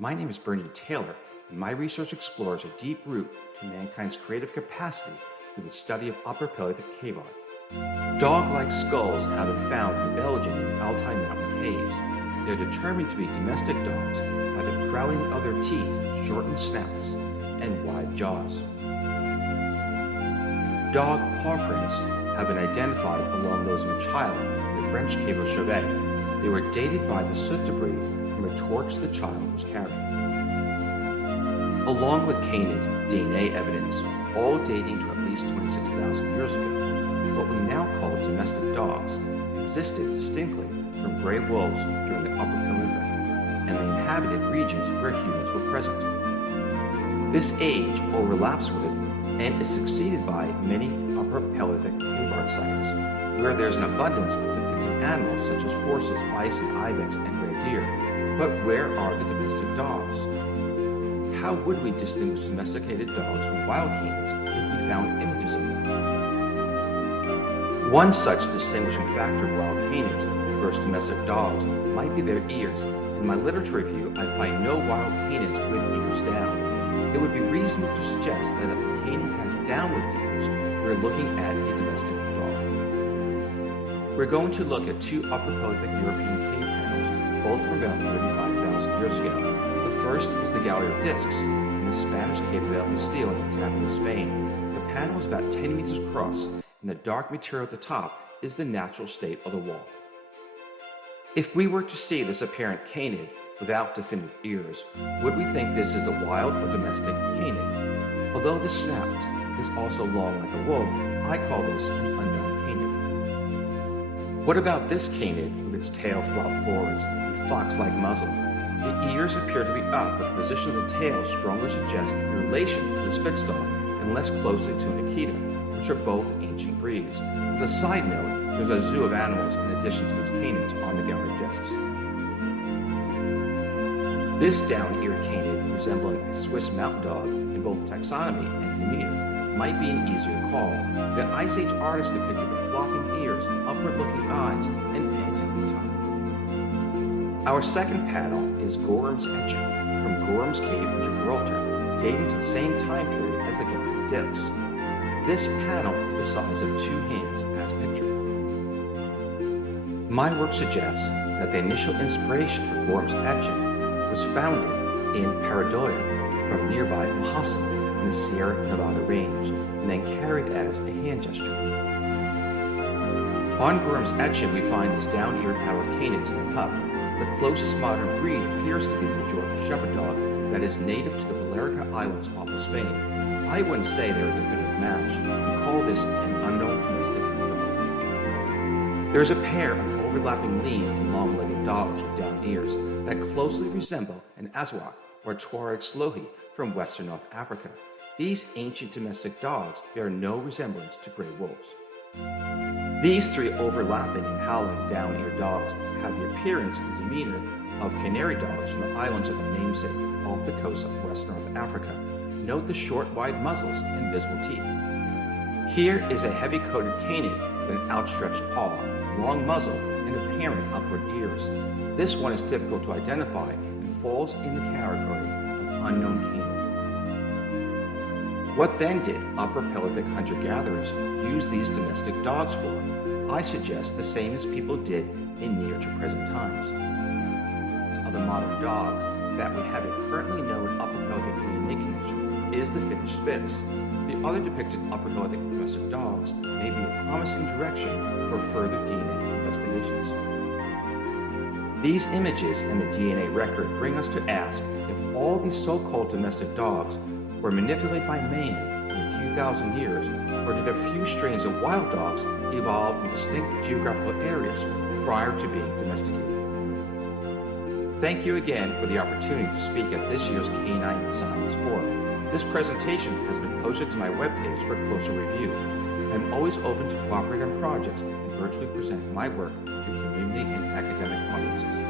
My name is Bernie Taylor, and my research explores a deep root to mankind's creative capacity through the study of Upper Paleolithic cave art. Dog-like skulls have been found in Belgium and Altai mountain caves. They are determined to be domestic dogs by the crowding of their teeth, shortened snouts, and wide jaws. Dog paw prints have been identified along those of a child in the French cave of Chauvet. They were dated by the soot debris from a torch the child was carrying. Along with canid DNA evidence, all dating to at least 26,000 years ago, what we now call domestic dogs existed distinctly from gray wolves during the Upper Paleolithic, and they inhabited regions where humans were present. This age overlaps with and is succeeded by many Upper Paleolithic cave art sites, where there's an abundance of depicted animals such as horses, bison, ibex, and red deer. But where are the domestic dogs? How would we distinguish domesticated dogs from wild canids if we found images of them? One such distinguishing factor of wild canids versus domestic dogs might be their ears. In my literature review, I find no wild canids with ears down. It would be reasonable to suggest that if the canid has downward ears, we're looking at a domestic dog. We're going to look at two Upper Paleolithic European cave panels, both from about 35,000 years ago. The first is the Gallery of Discs in the Spanish cave of El Castillo in Catalunya, Spain. The panel is about 10 meters across, and the dark material at the top is the natural state of the wall. If we were to see this apparent canid without definitive ears, would we think this is a wild or domestic canid? Although the snout is also long like a wolf, I call this an unknown canid. What about this canid with its tail flopped forwards and fox-like muzzle? The ears appear to be up, but the position of the tail strongly suggests a relation to the Spitz dog and less closely to an Akita, which are both ancient breeds. As a side note, there's a zoo of animals in addition to its canids on the Gallery of Discs. This down-eared canid, resembling a Swiss mountain dog in both taxonomy and demeanor, might be an easier call. The Ice Age artist depicted with flopping ears, upward-looking eyes, and panting tongue. Our second panel is Gorham's etching from Gorham's Cave in Gibraltar, dating to the same time period as the Gallery of Discs. This panel is the size of two hands as pictured. My work suggests that the initial inspiration for Gorham's etching was founded in Paradoya from nearby Lhasa in the Sierra Nevada range, and then carried as a hand gesture. On Gorham's etching, we find these down-eared adult canids in the pup. The closest modern breed appears to be the Georgian Shepherd dog that is native to the Balearica Islands off of Spain. I wouldn't say they're a definitive match and call this an unknown domestic dog. There's a pair of overlapping lean and long-legged dogs with down ears that closely resemble an Azawak or Tuareg Slohi from western North Africa. These ancient domestic dogs bear no resemblance to gray wolves. These three overlapping and howling down-eared dogs have the appearance and demeanor of canary dogs from the islands of the namesake off the coast of western North Africa. Note the short, wide muzzles and visible teeth. Here is a heavy-coated canid with an outstretched paw, long muzzle, and apparent upward ears. This one is difficult to identify and falls in the category of unknown canid. What then did Upper Paleolithic hunter-gatherers use these domestic dogs for? I suggest the same as people did in near to present times. Of the modern dogs that we have a currently known Upper Paleolithic DNA connection is the Finnish Spitz. The other depicted Upper Paleolithic domestic dogs may be a promising direction for further DNA investigations. These images and the DNA record bring us to ask if all these so-called domestic dogs were manipulated by man in a few thousand years, or did a few strains of wild dogs evolve in distinct geographical areas prior to being domesticated. Thank you again for the opportunity to speak at this year's Canine Science Forum. This presentation has been posted to my webpage for closer review. I'm always open to cooperate on projects and virtually present my work to community and academic audiences.